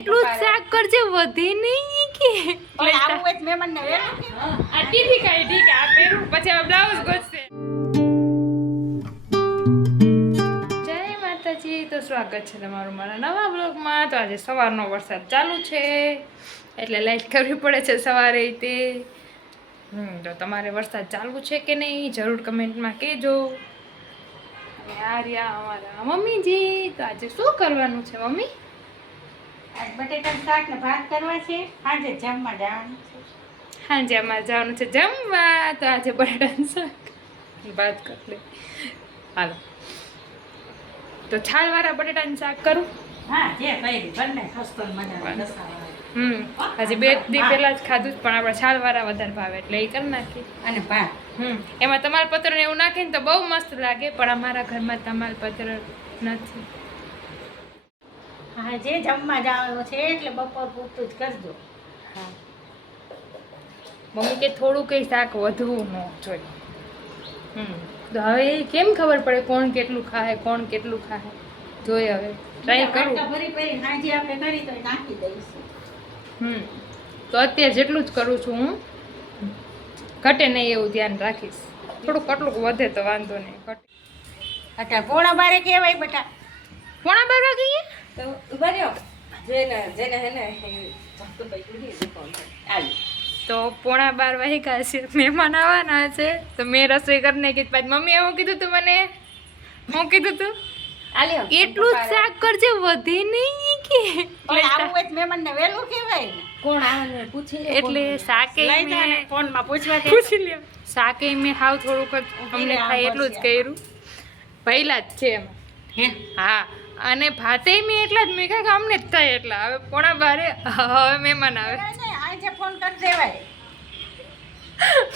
એટલું શાક કરજે વધે નહીં કે આવું હોય મહેમાન ને વેલું કે આ ટીથી કાઈ ઠીક આ પહેરું પછી આ બ્લાઉઝ ગોતશે. જય માતાજી, તો સ્વાગત છે તમારું મારા નવા બ્લોગમાં. તો આજે સવારનો વરસાદ ચાલુ છે એટલે લાઈટ કરવી પડે છે સવારે તે. તો તમારે વરસાદ ચાલુ છે કે નહીં જરૂર કમેન્ટમાં કહેજો. અને આ રહ્યા અમારા મમ્મીજી. તો આજે શું કરવાનું છે મમ્મી? આજ બટેટાનું શાક ને ભાત કરવા છે. સાંજે જમવા જવાનું છે. સાંજે અમારે જવાનું છે જમવા. તો આજે બટેટાનું શાક ભાત કરી લે. હાલો, તો છાલવાળા બટેટાનું શાક કરું. હા, જે કઈ બંને ખસ્તો મજાનો રસાવાળો. હજી 2 દી પહેલા જ ખાધું પણ આપણે છાલવાળા વધારે ભાવે એટલે એ કરી નાખી. અને ભાત એમાં તમાલપત્ર ને એવું નાખીને તો બહુ મસ્ત લાગે, પણ અમારા ઘરમાં તમાલપત્ર નથી. હા, જે જમવા જવાનું છે એટલે બપોર પૂરતું જ કરજો. હા, મમ્મી કે થોડું કઈ શાક વધવું ન જોઈએ. તો હવે કેમ ખબર પડે કોણ કેટલું ખાય કોણ કેટલું ખાય? જોઈએ હવે ટ્રાય કરું. ભરી ભરી સાંજે આપણે કરી તો નાખી દઈશું. તો અત્યારે જેટલું જ કરું છું હું, ઘટે નહીં એવું ધ્યાન રાખીશ. થોડું કટલું વધે તો વાંધો નહીં, ઘટે. અચ્છા, 11:15 કહેવાય બેટા. 11:15 વાગી તો ઉભા રહ્યો. જેને હેને તો 11:15 વાગ્યા છે. મહેમાન આવવાના છે તો મેં રસોઈ કરીને કીધું. પછી મમ્મીએ શું કીધું તું મને? શું કીધું તું? એટલું જ શાક કરજે વધે નહીં કે આવું હોય મહેમાન ને વેલું કહેવાય ને. કોણ આવે પૂછી લે. એટલે શાકે મેં ફોનમાં પૂછવા પૂછી લ્યો. શાકે મેં હાવ થોડુંક જ અમને ખાય એટલું જ કર્યું. પહેલા જ છે એમાં. હા, અને ભાતે મેં એટલા જ મૂક્યા કે અમને જ થાય એટલા. હવે 11:15 હવે મહેમાન આવે. આજે ફોન કરી દેવાય.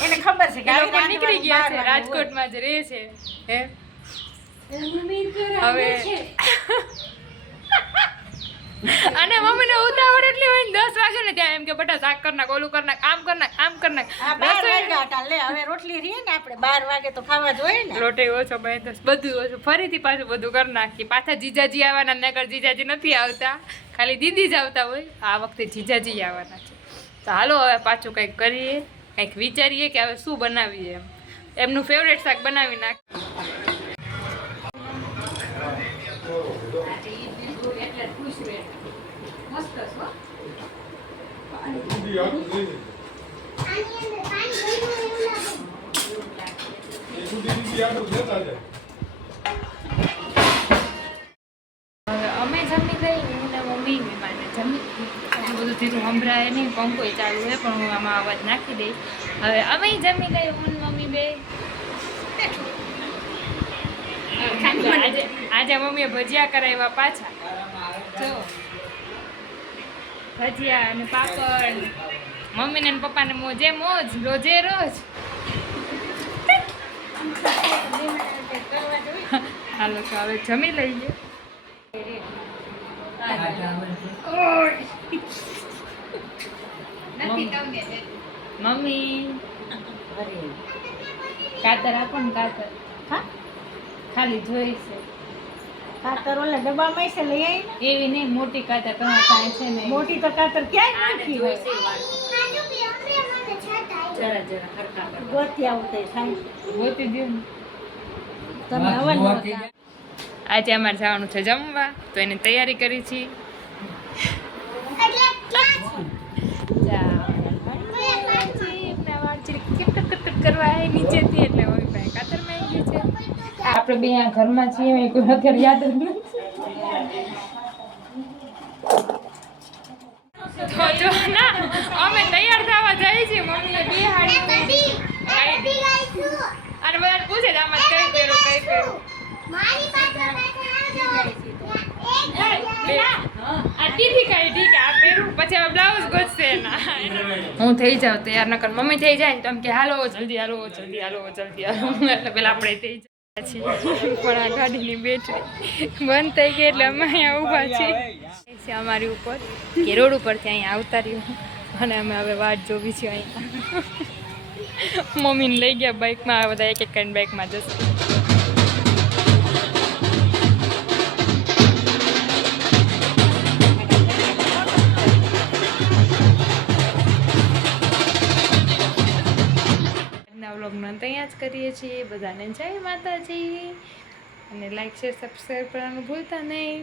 એને ખબર છે કે એ લોકો નીકળી ગયા છે, રાજકોટમાં જ રહે છે. હે હવે અને મમ્મીને ઉતાવળ એટલી હોય ને 10 વાગે ને ત્યાં એમ કે બટા શાક કર નાખ, ઓલું કર નાખ, આમ કર નાખ, આમ કર નાખ. 12 વાગ્યા હતા. લે હવે રોટલી રીએ ને આપણે 12 વાગે તો ખાવા જોઈએ ને. રોટલી ઓછો બાંધસ બધું ઓછું. ફરીથી પાછું બધું કરી નાખી. પાછા જીજાજી આવવાના, નકર જીજાજી નથી આવતા, ખાલી દીદી જ આવતા હોય. આ વખતે જીજાજી આવવાના છે. તો હાલો હવે પાછું કંઈક કરીએ, કંઈક વિચારીએ કે હવે શું બનાવીએ. એમનું ફેવરેટ શાક બનાવી નાખ. અમે જમી ગઈ ને મમ્મી મહેમાને જમી. એટલું બધું ધીરું સંભળાય નહીં, પંખો ચાલુ છે પણ હું આમાં અવાજ નાખી દઈશ. હવે અમે જમી ગઈ, હું મમ્મી બે. આજે મમ્મીએ ભજીયા કરાવ્યા પાછા. જો ભજીયા અને પાપડ. મમ્મીને ને પપ્પાને મોજે મોજ, રોજે રોજ. હાલો તો હવે જમી લઈએ. મમ્મી કાતર આપો ને. કાતર ખાલી જોઈ છે. કાતર ઓલા ડબ્બામાં છે, લઈ આવી ને. એવી નહીં, મોટી કાતર તમારે પાસે છે ને. મોટી તો કાતર ક્યાંય નથી હોય. ગોતી આવું તો થાય. ગોતી દો ને. તમે હવન આજે અમારે જવાનું છે જમવા, તો એની તૈયારી કરી છે. કરવા આવે નીચેથી એટલે મમ્મી પાસે કાતરમાં આવી ગયું છે. આપણે બે આ ઘરમાં છીએ, કોઈ અત્યારે યાદ જ નથી. તો જો ના અમે તૈયાર થવા જઈએ છીએ. મમ્મીએ બે હાડી અને બધા પૂછે છે આમાં કઈ પહેરું કઈ પહેરું. આ ટીથી કઈ ઠીક આ પહેરું પછી હવે બ્લાઉઝ ગોતશે એના. હું થઈ જાઉં તૈયાર, નકર મમ્મી થઈ જાય ને તો એમ કે હાલો જલ્દી હાલો જલ્દી હાલો જલ્દી હાલો, એટલે પેલા આપણે થઈ જાય. પણ આ ગાડીની બેટરી બંધ થઈ ગઈ એટલે અમે અહીંયા ઊભા છીએ અમારી ઉપર કે રોડ ઉપરથી અહીંયા આવતા રહ્યું. અને અમે હવે વાટ જોવી છીએ અહીંયા. મમ્મીને લઈ ગયા બાઇકમાં, બધા એક એક કરીને બાઇકમાં જશે. હમણાં ત્યાં જ કરીએ છીએ. બધાને જય માતાજી અને લાઈક શેર સબસ્ક્રાઈબ કરવાનું ભૂલતા નહીં.